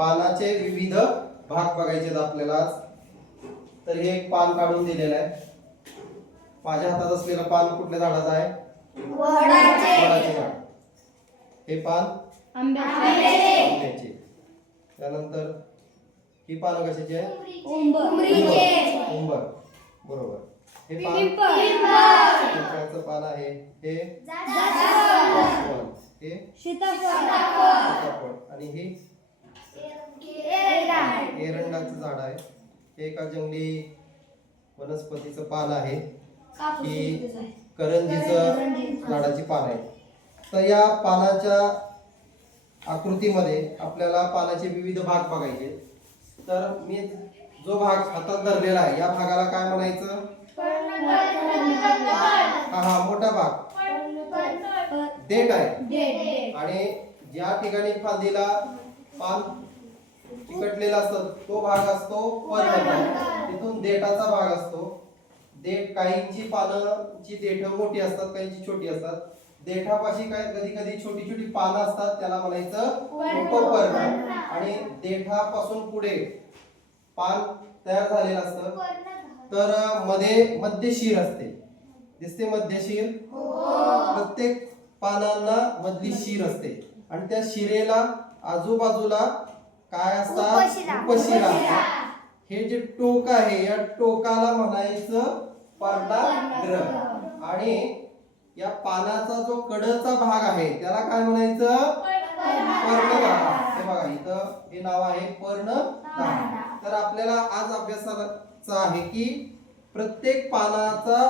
पानाचे विविध भाग बघायचे आहेत आपल्याला आज. तर हे एक पान काढून दिलेलं आहे. माझ्या हातात असलेलं पान कुठल्या झाडाचं आहे? वडाचे. झाड. हे पान आंब्याचे. त्यानंतर ही पानं कशाची आहे उंबर. बरोबर. हे पान पिंपळाचं पान आहे. हे. हे सीताफळ. आणि हे एरंडाचं झाड आहे. हे एका जंगली वनस्पतीचं पान आहे. ही करंजीचं झाडाची पान आहे. तर या पानाच्या आकृतीमध्ये आपल्याला पानाचे विविध भाग बघायचे. तर मी जो भाग हातात धरलेला आहे या भागाला काय म्हणायचं? हा हा मोठा भाग. देठ आहे. आणि ज्या ठिकाणी फांदीला पान चिकटलेला असतं तो भाग असतो पर्णभाग तिथून देठाचा भाग असतो. देठ काहींची पानांची देठ मोठी असतात काहींची छोटी असतात. देठापाशी काय कधी कधी छोटी छोटी पानं असतात त्याला म्हणायचं उपपर्ण आणि देठापासून पुढे पान तयार झालेलं असतं. तर मध्ये मध्यशीर असते. दिसते मध्यशीर? प्रत्येक पानांना मधली शीर असते. आणि त्या शिरेला आजूबाजूला काय असतात? उपशिरा. हे जे टोक आहे या टोकाला म्हणायचं पर्णाग्र आणि या पानाचा जो कडचा भाग आहे त्याला काय म्हणायचं? पर्णधारा. हे बघा इथं हे नाव आहे पर्णधारा. तर आपल्याला आज अभ्यासाचा आहे की प्रत्येक पानाचा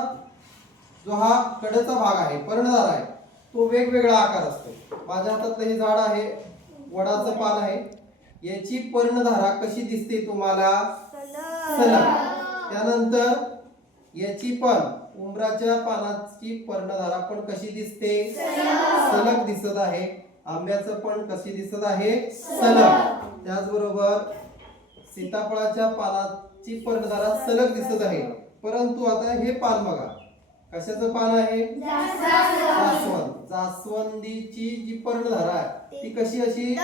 जो हा कडचा भाग आहे पर्णधार आहे तो वेगवेगळा आकार असतो. माझ्या हातातलं हे झाड आहे वडाचं पान आहे याची पर्णधारा कशी दिसते तुम्हाला? सलग. त्यानंतर याची पण उंबराच्या पानाची पर्णधारा पण कशी दिसते? सलग. दिसत आहे. आंब्याचं पण कशी दिसत आहे? सलग. त्याचबरोबर सीताफळाच्या पानाची पर्णधारा सलग दिसत आहे. परंतु आता हे पान बघा. कशाचं पान आहे? जास्वंद. जास्वंदीची जी पर्णधारा आहे ती कशी अशी?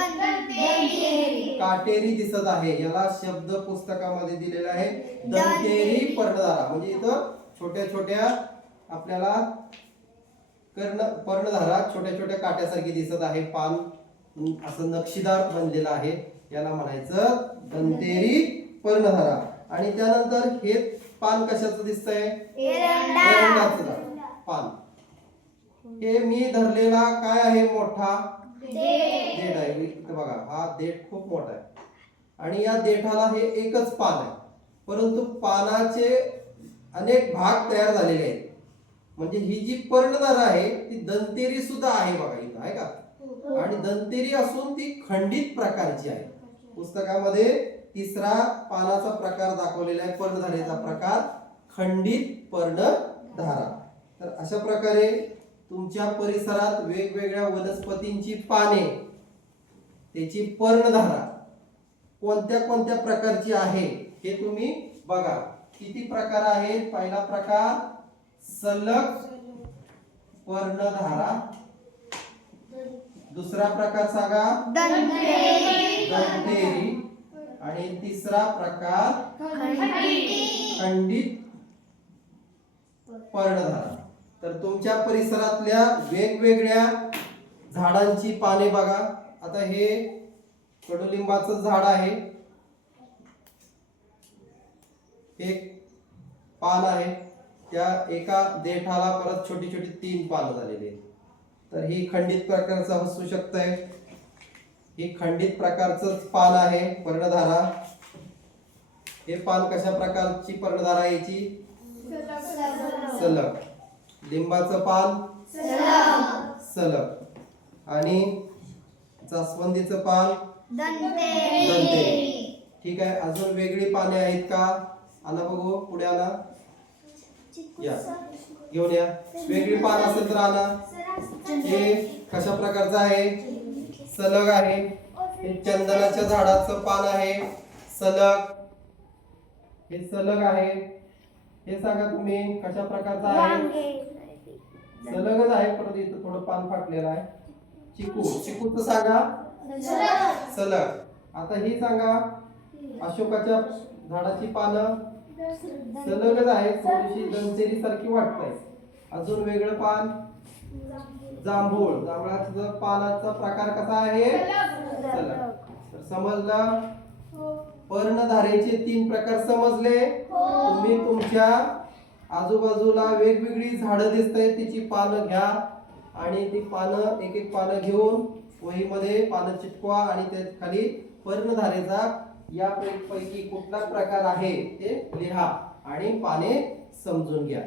काटेरी दिसत आहे. याला शब्द पुस्तकामध्ये दिलेला आहे. दंतेरी. पर्णधारा. म्हणजे इथं छोट्या छोट्या आपल्याला कर्ण पर्णधारा छोट्या छोट्या काट्यासारखी दिसत आहे. पान असं नक्षीदार बनलेलं आहे. याला म्हणायचं दंतेरी पर्णधारा. आणि त्यानंतर हे पान कशाचं दिसतंय? एरंडाचं. पान. हे मी धरलेला काय आहे मोठा? देठ. आहे. बघा हा देठ खूप मोठा आहे. आणि या देठाला हे एकच पान आहे. परंतु पानाचे अनेक भाग तयार झालेले आहेत. म्हणजे ही जी पर्णधार आहे ती दंतेरी सुद्धा आहे बघा इथं आहे का? आणि दंतेरी असून ती खंडित प्रकारची आहे. पुस्तकामध्ये तिसरा पानाचा प्रकार दाखवलेला आहे पर्णधारेचा प्रकार खंडित पर्णधारा तर अशा प्रकारे तुमच्या परिसरात वेगवेगळ्या वनस्पतींची पाने त्याची पर्णधारा कोणत्या कोणत्या प्रकारची आहे हे तुम्ही बघा. किती प्रकार आहेत? पहिला प्रकार सलग पर्णधारा दुसरा प्रकार सांगा. दंतेरी. आणि तिसरा प्रकार खंडित. पर्णधारा तर तुमच्या परिसरातल्या वेगवेगळ्या झाडांची पाने बघा. आता हे कडुलिंबाचं झाड आहे. एक पान आहे. त्या एका देठाला परत छोटी छोटी तीन पानं झालेली आहेत. तर ही खंडित प्रकारचं असू शकतंय. ही खंडित प्रकारचंच पान आहे पर्णधारा. हे पान कशा प्रकारची पर्णधारा याची? सलग. लिंबाचं पान सलग. आणि जास्वंदीचं पान दंतेरी. ठीक आहे अजून वेगळी पाने आहेत का? आणा बघू पुढे आला. या. घेऊन या. वेगळी पान असेल तर आणा हे कशा प्रकारचं आहे? सलग आहे. हे चंदनाच्या झाडाचं पान आहे. सलग. हे सलग आहे. हे सांगा तुम्ही कशा प्रकारचं आहे? सलगच आहे परत इथं थोडं पान फाटलेलं आहे. चिकू चिकूचं सांगा. सलग. आता ही सांगा अशोकाच्या झाडाची पानं. सलगच आहे थोडीशी दंतेरी सारखी वाटत अजून वेगळं पान. जांभूळ. जांभळाचा पानाचा प्रकार कसा आहे? तर समजलं? पर्णधारेचे तीन प्रकार समजले. तुम्ही तुमच्या आजूबाजूला वेगवेगळी झाडं दिसत आहेत तिची पानं घ्या. आणि ती पानं एक एक पानं घेऊन वहीमध्ये पानं चिटकवा आणि त्या खाली पर्णधारेचा या पैकी कुठला प्रकार आहे ते लिहा आणि पाने समजून घ्या.